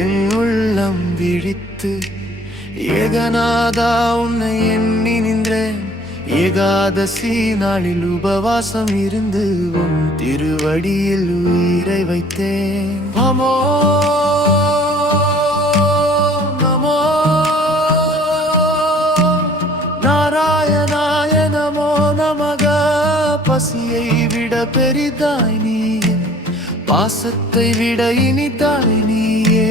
என் உள்ளம் விழித்து ஏகநாதா உன்னை எண்ணி நின்றேன். ஏகாதசி நாளில் உபவாசம் இருந்து உன் திருவடியில் உயிரை வைத்தேன். நமோ நமோ நாராயணாய நமோ நமக. பசியை விட பெரிதாய் நீயே, பாசத்தை விட இனிதாய் நீயே.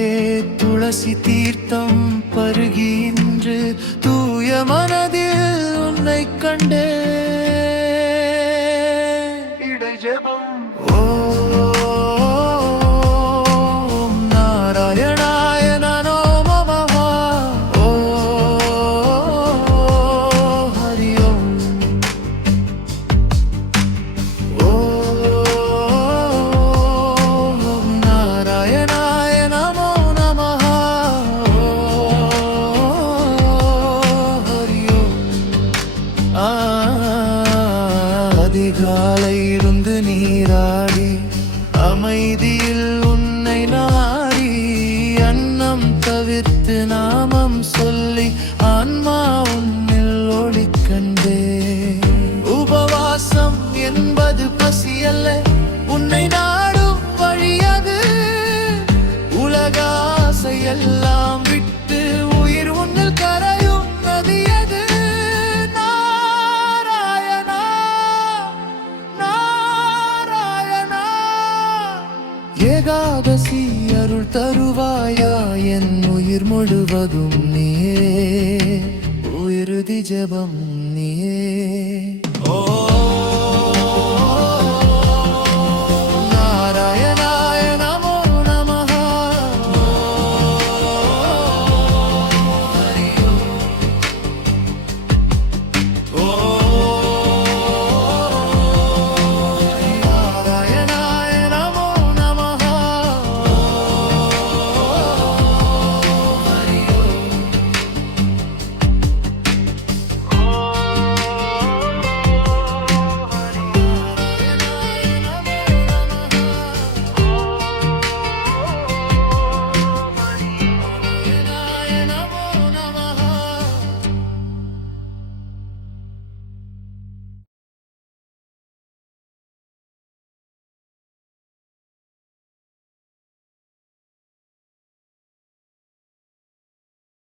துளசி தீர்த்தம் பருகி இன்று தூய மனதில் உன்னை கண்டே. இடை ஜெபம் ஓம் நாராயணாய நமோ நமः. ஓம் ஹரி ஓம். ஓம் நாராயணாய நமோ நமः. ஓம் ஹரி ஓம். அதிகாலை இருந்து நீராடி அமைதியில் உன்னை நாடி, அன்னம் தவிர்த்து நாமம் சொல்லி ஆன்மா உன்னில் ஒளி கண்டே. உபவாசம் என்பது பசி அல்ல, உன்னை நாடும் வழியது. உலக ஆசை எல்லாம் விட்டு உயிர் உன்னில் கரையும் நதியது. நாராயணா நாராயணா. ஏகாதசி அருள் தருவாயா, என் உயிர் முழுவதும் நீயே. உயிர்தி ஜெபம்